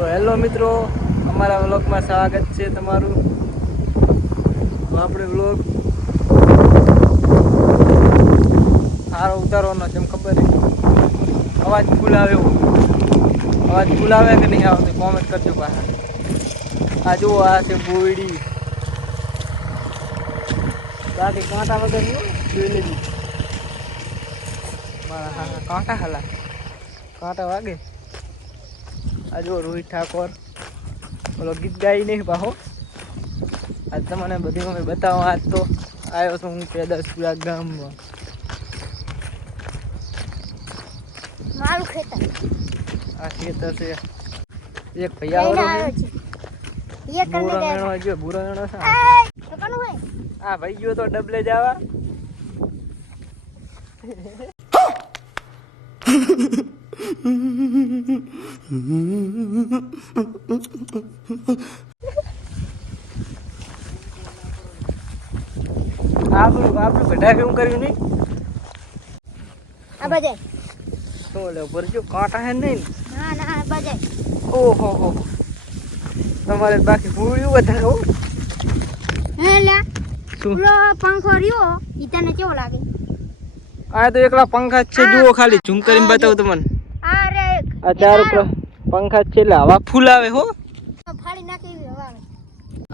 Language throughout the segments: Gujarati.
તો હેલો મિત્રો, અમારા વ્લોગમાં સ્વાગત છે તમારું. આપણે વ્લોગ સારો ઉતારવાનો જેમ ખબર છે. અવાજ ફૂલ આવે કે નહીં આવતો કોમેન્ટ કરજો પાછા. આ જુઓ, આ છે બોયડી, બાકી કાંટા વગર જોઈ લેજો. મારા કાંટા હાલા કાંટા વાગે. આ જો રોહિત ઠાકોર બોલો ગીત ગાઈ નહીં પાહો. આજ તમને બધી અમે બતાવો. આજ તો આવ્યો છું હું પેદાસપુરા ગામમાં. મારું ખેતર, આ ખેતર છે. એક ભૈયા જો ભૂરો વેણો છે. આ ભાઈ ગયો તો ડબલે જવા. આપણું ગઢા કેવું કર્યું નહીં. આ બજે શું લે ભરજો કાંટા હે નહીં. ના ના બજે. ઓહો હો, તમારે બાકી ભૂળ્યું વધારે હો. હે લે શું પેલો પંખો રહ્યો ઈ તને કેવો લાગે? આ તો એકલા પંખા જ છે. જુઓ ખાલી ઝૂમ કરીને બતાવું તમને. અરે આ ચાર પંખા જ છે એટલે હવા ફૂલ આવે હો. ફાડી નાખી એવી હવા આવે.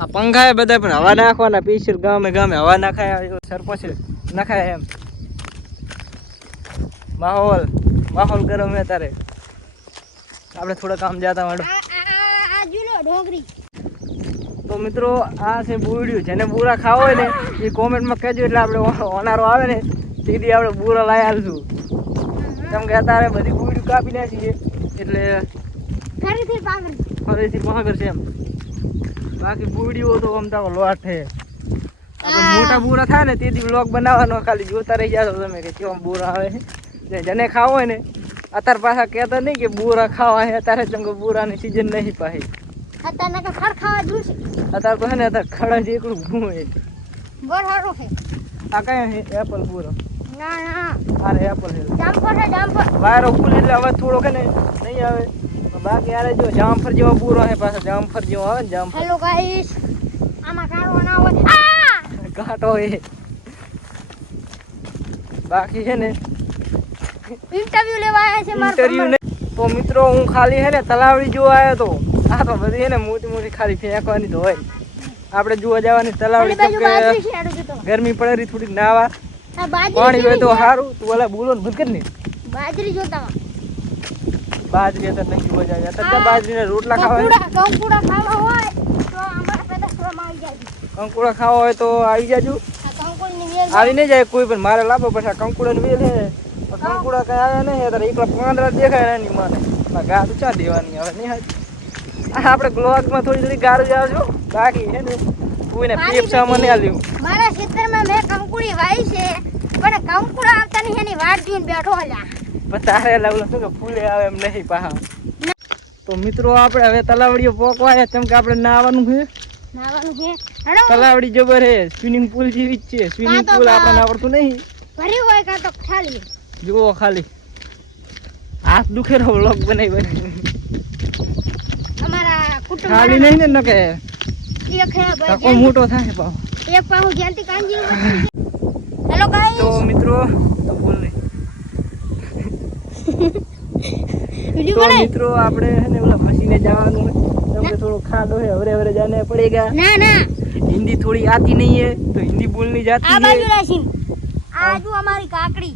આ પંખા એ બધા પણ હવા નાખવાના. પીછળ ગામે ગામે હવા નાખાય. સરપંચ નાખાય એમ. માહોલ ગરમ હે તારે. આપણે થોડા કામ જતા વાળો. આ જુલો ઢોંગરી. તો મિત્રો આ છે બુરડ્યું. જેને બુરા ખાવા હોય ને એ કોમેન્ટમાં કહેજો, એટલે આપણે ઓનારો આવે ને સીધી આપણે બુરા લાવી આલશું. કેમ કે અત્યારે બધી બુરડ્યું કાપી નાખી છે એટલે ફરીથી પાગર છે એમ. બાકી બુરડીઓ તો અમદાવાદ લોટ છે. આપણે મોટા બુરા થાય ને તેથી વ્લોગ બનાવવાનો. ખાલી જોતા રહી જાવ તમે કે કેવા બુરા આવે છે. જેને ખાવો હોય ને અત્યારે પાછા કહેતા નહીં કે બુરા ખાવા છે અત્યારે, જેમ કે બુરાની સિઝન નહીં પાછી. અત્યારે ખડ ખાવા દૂર છે. અત્યારે તો છે ને અત્યારે ખડા જ એકલું ઘૂમે. બોર હારો છે. આ કયા છે? એપલ બુરો. ના ના અરે એપલ છે. જામફળ છે જામફળ. વાયરો ફૂલ એટલે હવે થોડો કે ને નહીં આવે. બાકી યાર જો જામફળ જેવો બુરો છે પાછો. જામફળ જેવો આવે ને જામફળ. હેલો ગાઈસ, આમાં કાઢવા ના હોય. કાંટો હોય. બાકી છે ને ઇન્ટરવ્યુ લેવા આવ્યા છે મારા ઇન્ટરવ્યુ ને. તો મિત્રો હું ખાલી છે ને તલાવડી જોવા આવ્યો તો. આ તો બધી છે ને મોટી મોટી ખાલી ફેંકવાની તો હોય. આપણે જોવા જવાની તલાવડી. કેમ કે ગરમી પડે રહી થોડીક નાવા પાણી હોય તો સારું. તું ઓલા બોલો ને ભૂલ ને બાજરી જોતા બાજરી અત્યારે નહીં જોવા જાય. અત્યારે બાજરીના રોટલા ખાવા કંકુડા ખાવા હોય તો અમારા પેદાસપુરામાં આવી જાય. કંકુડા ખાવા હોય તો આવી જાજો. આ કંકુડની વેલ આવી નહીં જાય કોઈ પણ. મારે લાભો પછી આ કંકુડાની વેલ છે. કંકુડા કઈ આવ્યા નહીં. અત્યારે એકલા પાંદડા દેખાય એની માને. ગા તો ચા દેવાની હવે નહીં. આપણે બ્લોગમાં થોડી થોડી ગારું આવજો. બાકી છે ને કોઈને પેપ્સામાં નહીં આલ્યું. મારા ખેતરમાં મેં કંકુડી વાઈ છે પણ કંકુડા આવતા નહીં એની વાટ જોઈને બેઠો હલ્યા. પણ તારે લાગલું શું કે ફૂલે આવે એમ નહીં પાહા. તો મિત્રો આપણે હવે તલાવડીઓ પોકવા કેમ કે આપણે નાવાનું છે. નાવાનું છે. તલાવડી જબર હે. સ્વિમિંગ પુલ જેવી જ છે. સ્વિમિંગ પુલ આપણને આવડતું નહીં. ભર્યું હોય કાં તો ખાલી. જુઓ ખાલી હાથ દુખે નો વ્લોગ બનાવી અમારા કુટુંબ ખાલી નહીં ને કે એક હે ધક્કો મોટો થાય પાહો. એક પાહુ જ્યાંથી કાંજી. હેલો ગાઈસ, તો મિત્રો તો બોલ નહીં. વિડિયો તો બનાય. મિત્રો આપણે છે ને ઓલા મશીને જવાનું હોય. કેમ કે થોડો ખાડો है, हवरे जाने पड़ेगा. ના ના हिंदी थोड़ी आती नहीं है तो हिंदी बोलनी जाती આ है. બાજુ રાશિમ. આ જો અમારી કાકડી.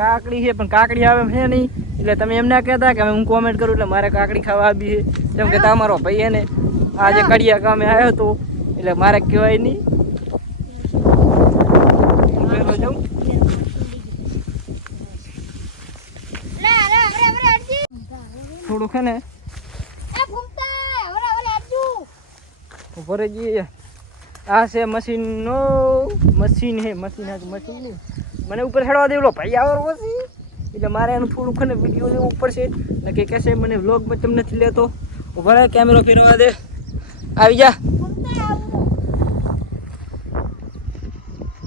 કાકડી છે પણ કાકડી આવે છે નહીં. એટલે તમે એમ ના કહેતા કે હું કોમેન્ટ કરું એટલે મારે કાકડી ખાવા આવી છે. જેમ કે તમારો ભાઈ એને આજે કડિયા કામે આવ્યો હતો એટલે મારે કહેવાય નહીં. ના ના અરે અરજી થોડુંક છે ને એ ફૂમતા અરે અરજુ ઉપર જઈએ. આ છે મશીનનો મશીન હે. મશીન હા મશીન નહીં. મને ઉપર ચડવા દેવલો ભાઈ આવો પછી એટલે મારે એનું થોડુંક ને વિડીયો લેવું પડશે. ને કે કહેશે મને વ્લોગમાં તમને નથી લેતો. ઉભા રહે કેમેરો ફેરવા દે. આવી જા.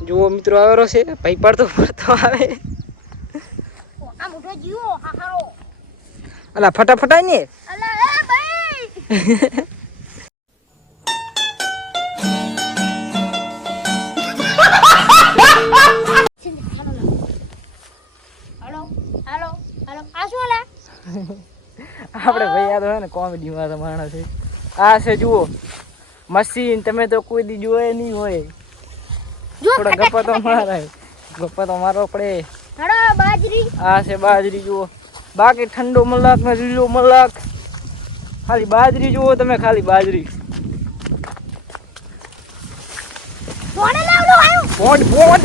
જુઓ મિત્રો આવેલો છે ભાઈ. પડતો આવે. આ મોટો જીવો હાહારો. અલા ફટાફટાય ને. અલા એ ભાઈ હાલો હાલો હાલો આ શું લે આપણે ભાઈ આ તો હે ને કોમેડીમાં તો માણસ છે. આ છે જુઓ મશીન, તમે તો કોઈ દી જોયે નહીં હોય. જો થોડો ગપ્પા તો મારાય, ગપ્પા તો મારવો પડે. હડો બાજરી આ છે બાજરી જુઓ, બાકી ઠંડો મલાક ને લીલો મલાક. ખાલી બાજરી જુઓ તમે, ખાલી બાજરી. કોણે લાવલો આયો બોટ બોટ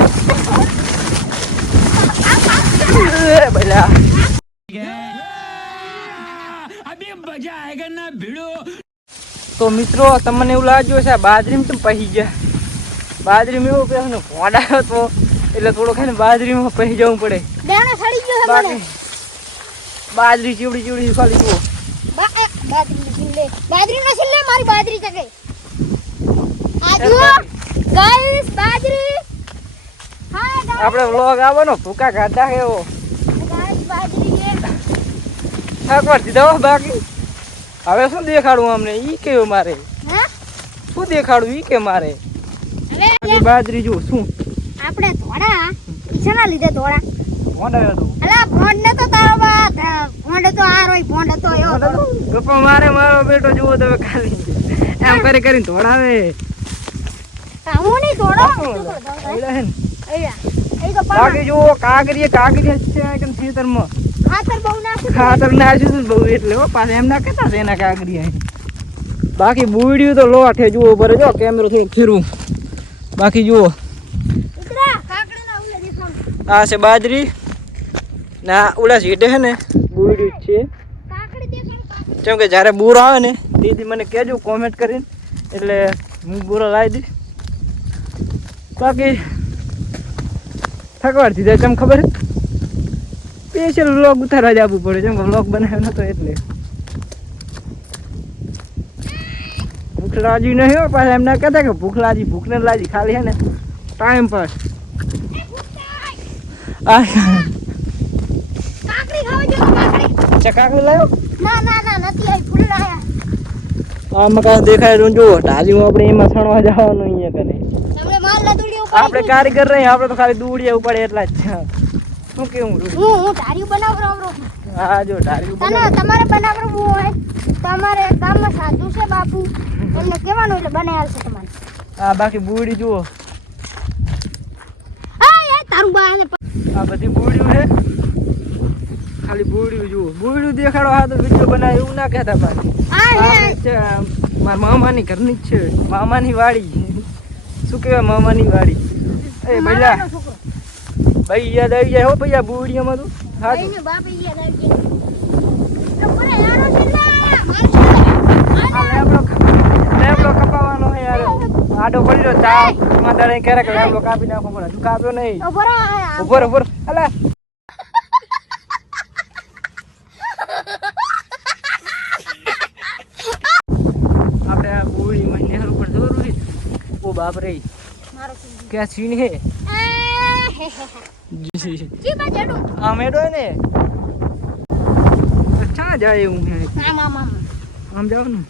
ભલા अभी मजा आएगा ना भिड़ो. તો મિત્રો તમને એવું લાગ્યું છે આ બાજરીમાં તમે પહી ગયા. બાજરીમાં એવું પેલો ભોંડાયો તો એટલે થોડો ખાને બાજરીમાં પહી જવું પડે. દાણો સડી ગયો છે મને બાકી બાજરી ચીવડી ચીવડી ખાલી જુઓ. બાજરી છિલ્લે બાજરી નો છિલ્લે મારી બાજરી ચગે આ જુઓ ગાઈસ બાજરી હા ગાઈસ આપણે વ્લોગ આવવાનો ભૂકા કાઢા એવો બાજરી છે થાકવાર દીધા હો. બાકી હવે શું દેખાડું અમને, ઈ કેવું મારે હા શું દેખાડું ઈ કે મારે. હવે બાકી બાજરી જુઓ શું આપણે ધોડા ઈછાના લીધે ધોડા ભોંડાયો તો. અલા ભોંડ ને તો તારો બા ભોંડ તો આ રોય ભોંડ તો એવો ગપ્પા મારે મારો બેટો જુઓ તમે ખાલી એમ કરી કરીને ધોડાવે. હું નહીં ધોડો એટલે હે ને. એ તો બાકી જુઓ કાગરીએ કાગરીએ છે એકદમ ખેતરમાં ખાતર બહુ નાખી ખાતર નાખ્યું હતું ને બહુ એટલે હો પાછા એમ ના કહેતા છે એના કાગરીએ. બાકી બુડ્યું તો લોટ હે જુઓ બરે જો કેમેરો થોડુંક ફેરવું. બાકી જુઓ ઉતરા કાકડી ના ઉલે દેખાવ આ છે બાજરી ના ઓલા સીટે હે ને બુડ્યું જ છે. કાકડી દેખાવ કેમ કે જ્યારે બૂરો આવે ને તેથી મને કહેજો કોમેન્ટ કરીને, એટલે હું બૂરો લાવી દઈશ. બાકી થકવાર દીધા કેમ ખબર સ્પેશિયલ વ્લોગ ઉતારવા જ આપવું પડે, જેમ કે વ્લોગ બનાવ્યો નતો એટલે. ભૂખ લાગી નહીં હો પાછા એમ ના કહેતા કે ભૂખ લાગી, ભૂખ ને લાગી, ખાલી હે ને ટાઈમ પાસ. આ કાકડી ખાવા જો કાકડી ચકાકડી લાવ્યો ના ના ના નથી આઈ ફૂલ લાયા આ મકાન દેખાય તો જુઓ ઢાલીમાં આપણે એમાં છણવા જવાનું અહીંયા કને. તમને માલ લદુડી ઉપર આપણે કારીગર રહી, આપણે તો ખાલી દૂડિયા ઉપાડે એટલા જ છે. શું કેવું હું ઢારી બનાવરો હા જો ઢારી તને તમારે બનાવવું હોય તમારે ગામમાં સાધુ છે બાપુ એમને કહેવાનું એટલે બનાવી આલશે તમારે. હા બાકી બુડી જુઓ, આ એ તારું બા ને આ બધી બુડીયું છે, ખાલી બુડીયું જુઓ. બુડીયું દેખાડો હા તો વિડીયો બનાવે એવું ના કહેતા બાકી. આ હે આ છે મારા મામાની ઘરની જ છે, મામાની વાડી. શું કહેવાય મામાની વાડી. એ ભૈલા મામાનો છોકરો ભાઈ યાદ આવી જાય હો ભૈયા બુડીયામાં તો. હા તો ભાઈને બાપ ઈ યાદ આવી ગયો તો પડે યારો છે ને આ લેબડો કપાવાનો હે યાર. આડો પડ્યો ચા માદારે ક્યારે કે લેબડો કાપી નાખો પડે. તું કાપ્યો નહીં. ઉભો ઉભો અલા આપણે આ બુડી મહિને હર ઉપર જરૂરી. ઓ બાપ રે મારો क्या सीन है જી બા જેડો આ મેડો ને अच्छा जाए हूं है આમ આમ આમ हम जाओ ना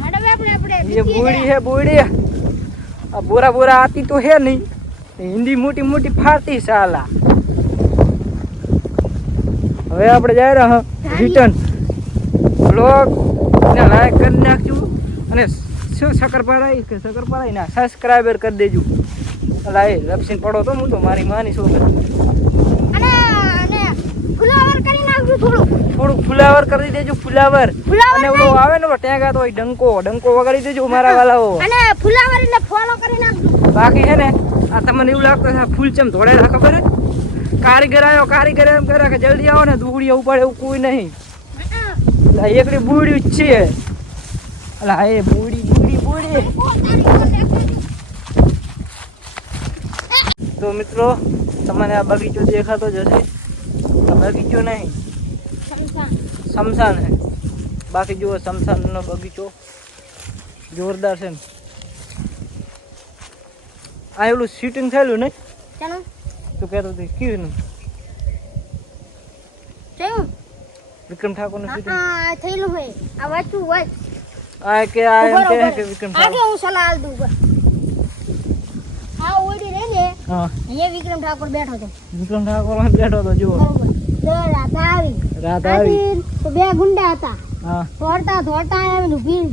મેડમ આપણે ये बूढ़ी है बूढ़ी अब बोरा बोरा आती तो है नहीं हिंदी मोटी मोटी फाड़ती साला હવે આપણે જઈ રહ્યા રિટર્ન બ્લોગ ને લાઈક કરી નાખજો અને શું શક્કરપારા ના સબસ્ક્રાઇબર કરી દેજો. લાઈ લપસીને પડો તો હું તો મારી માની છોકરી અને અને ફુલાવર કરી નાખજો થોડુંક ફુલાવર કરી દેજો ફુલાવર. ફુલાવર અને ઓલો આવે ને ટેગા તો ડંકો ડંકો વગાડી દેજો મારા વાલાઓ. અને ફુલાવર એટલે ફોલો કરી નાખજો. બાકી હે ને આ તમને એવું લાગતું છે ફૂલ ચમ ધોળેલા ખબર હે કારીગર આવ્યો કારીગર એમ કરે કે જલ્દી આવો ને દુગડીયા ઉપાડે એવું કોઈ નહીં. એકડી બુડી જ છે. અલા એ બુડી બુડી બુડી. તો મિત્રો તમને આ બગીચો દેખાતો જ હશે. આ બગીચો નહીં શમશાન હે. બાકી જુઓ શમશાનનો બગીચો જોરદાર છે ને. આ એવલું શૂટિંગ થયેલું ને ચાલો તું કહેતો હતી કેવું જોયું વિક્રમ ઠાકોરનું શૂટિંગ થયેલું હોય આ વાંચું હોય આ કે આ એમ ઉભો કહે રહો, કે વિક્રમ આગે ઠાકોર હું સલાહ આલ દઉં ઉભો. આ ઓડી રે ને હા અહીંયા વિક્રમ ઠાકોર બેઠો હતો વિક્રમ ઠાકોર અહીં બેઠો તો જુઓ બરોબર તો રાત આવી રાત આવી આથી તો બે ગુંડા હતા હા દોડતા દોડતા આવીને ઊભી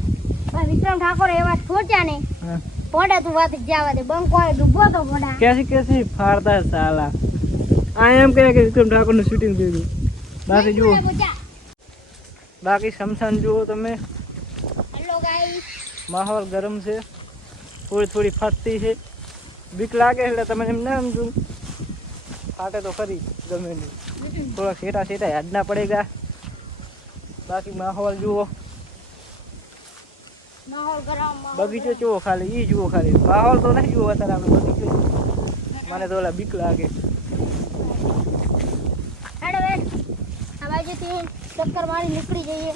પણ વિક્રમ ઠાકોર એવા ઠોચ્યા ને હા પોડા તું વાત જવા દે બંકો એ ડૂબો તો પોડા કેસી ફાડતા સાલા આ એમ કહે કે વિક્રમ ઠાકોર નું શૂટિંગ થઈ બાકી જુઓ બાકી શમશાન જુઓ તમે હેલો ગાઈસ માહોલ ગરમ છે થોડી થોડી ફાટતી છે બીક લાગે એટલે તમે એમ ના સમજુ ફાટે તો ખરી ગમે નહીં થોડા છેટા છેટા યાદ ના પડેગા બાકી માહોલ જુઓ માહોલ ગરમ બગીચો જુઓ ખાલી ઈ જુઓ ખાલી માહોલ તો નહીં જુઓ અત્યારે આપણે બગીચો જુઓ. મને તો ઓલા બીક લાગે હેડો વેટ આ બાજુથી ચક્કર મારી નીકળી જઈએ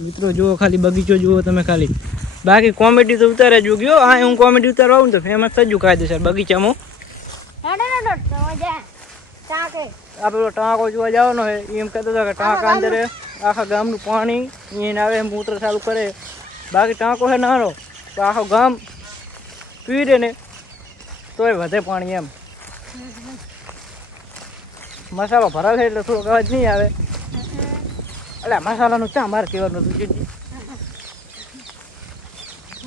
મિત્રો જુઓ ખાલી બગીચો જુઓ તમે ખાલી બાકી કોમેડી તો ઉતારે જો ગયો હા હું કોમેડી ઉતારવા આવું ને તો ફેમસ થઈ ગયું કાયદેસર બગીચામાં હેડો હેડો તો જા ચાકે આ પેલો ટાંકો જોવા જવાનો હોય એમ કહેતો હતો કે ટાંકા અંદર આખા ગામનું પાણી એને આવે મોટર ચાલુ કરે બાકી ટાંકો છે નાનો તો આખું ગામ પી દે ને તોય વધે પાણી એમ મસાલો ભરાય છે એટલે થોડોક અવાજ નહીં આવે એટલે મસાલાનું ચા મારે કહેવાનું હતું જીજી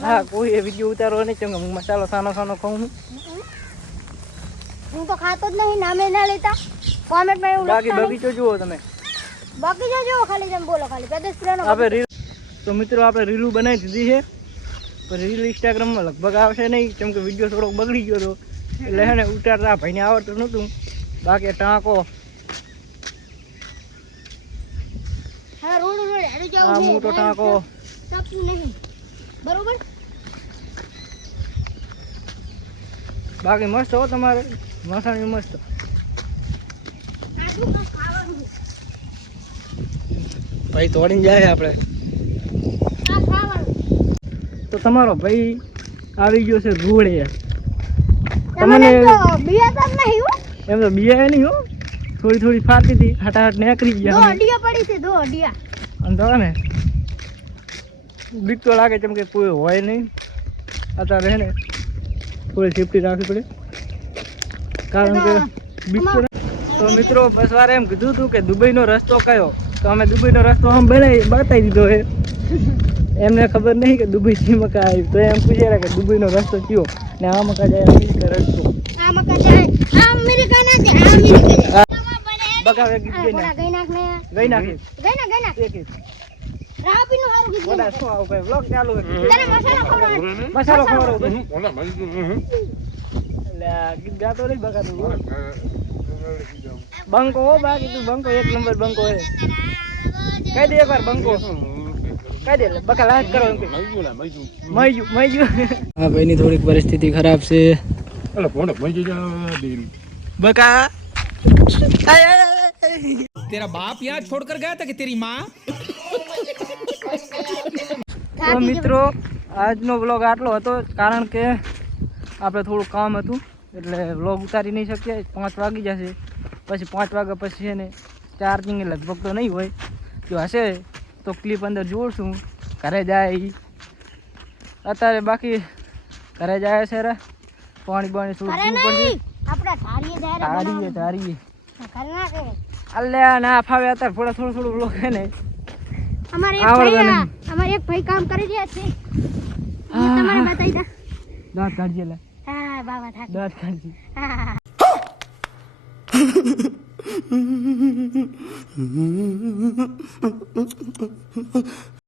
હા કોઈ એ વિડીયો ઉતારવો નહીં કેમ કે હું મસાલો સાનો સાનો ખાઉં છું હું તો ખાતો જ નહીં નામે ના લેતા કોમેન્ટમાં એવું બાકી લખતા નહીં. બગીચો જુઓ તમે બગીચો જો ખાલી તમે બોલો ખાલી પ્રદેશ પ્રેરનો આપણે રીલ તો મિત્રો આપણે રીલું બનાવી દીધી છે પણ રીલ ઇન્સ્ટાગ્રામમાં લગભગ આવશે નહીં કેમ કે વિડીયો થોડોક બગડી ગયો હતો એટલે હે ને ઉતારતા ભાઈને આવડતું નહોતું બાકી ટાંકો હા રોડ રોડ હેડો જાવ આ મોટો ટાંકો તપવું નહીં બરોબર બાકી મસ્ત હો તમારે મસાણી મસ્ત આટલું કાંઈ ખાવાનું છે. ભાઈ તોડીને જાય આપણે આ ખાવાનું તો તમારો ભાઈ આવી ગયો છે ઘોડે તમને તો બિયાતા જ નહીં હો એમ તો બિયા નહીં હો થોડી થોડી ફાટતી હતી હટાહટ નીકળી દો ગયા અડિયા પડી છે દો અડિયા અને તો ને બીક તો લાગે કેમ કે કોઈ હોય નહીં અત્યારે હે ને થોડી સેફટી રાખવી પડે કારણ કે બીક તો તો મિત્રો બસ વારે એમ કીધું હતું કે દુબઈનો રસ્તો કયો તો અમે દુબઈનો રસ્તો આમ બતાવી દીધો છે એમને ખબર નહીં કે દુબઈ થી મકા આવી તો એમ પૂછે કે દુબઈનો રસ્તો કયો ને આ મકા જાય અમેરિકા રસ્તો આ મકા જાય આ અમેરિકા ના છે આ અમેરિકા જાય બગાવે ગીત ગઈ ગઈ નાખ ને ગઈ નાખી ગઈ નાખ એક એક રાપી નું હારું ગીત બોલા શું આવું કઈ વ્લોગ ચાલુ છે તને મસાલો ખવડાવ મસાલો ખવડાવો એટલે આ ગીત ગાતો નહીં બગાતું બંકો હો બાકી તું બંકો એક નંબર બંકો હે કહી દે એકવાર બંકો કહી દે બકા લાઈક કરો એમ કે મઈજુ હા ભાઈની થોડીક પરિસ્થિતિ ખરાબ છે બકા तेरा बाप यहाँ छोड़कर गया था कि तेरी माँ તો મિત્રો આજનો વ્લોગ આટલો હતો કારણ કે આપણે થોડું કામ હતું એટલે વ્લોગ ઉતારી નહીં શકીએ 5 વાગી જશે પછી 5 વાગ્યા પછી છે ને ચાર્જિંગ લગભગ તો નહીં હોય જો હશે તો ક્લિપ અંદર જોડશું ઘરે જાય અત્યારે બાકી ઘરે જાય છે રે પાણી બાણી થોડું અરે પીવું પડશે નહીં આપડા ધારીએ જાય ધારીએ ઘર ના કરે અલ્યા ના ફાવે અત્યારે થોડું વ્લોગ છે ને અમારે એક ભાઈ કામ કરી રહ્યા છે હું તમારે બતાવી દા દાંત કાઢજે લે હા બાબા થાક દાંત કાઢજે હા